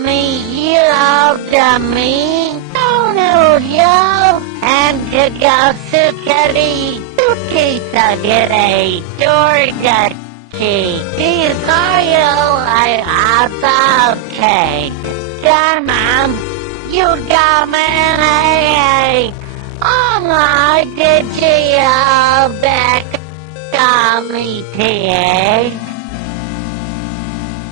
dummy, you dummy. Oh no, yo. And to go sukari, tukitagere, dorgati. Disayo, I also take. Damn, you dummy. Oh my, did you back dummy pig?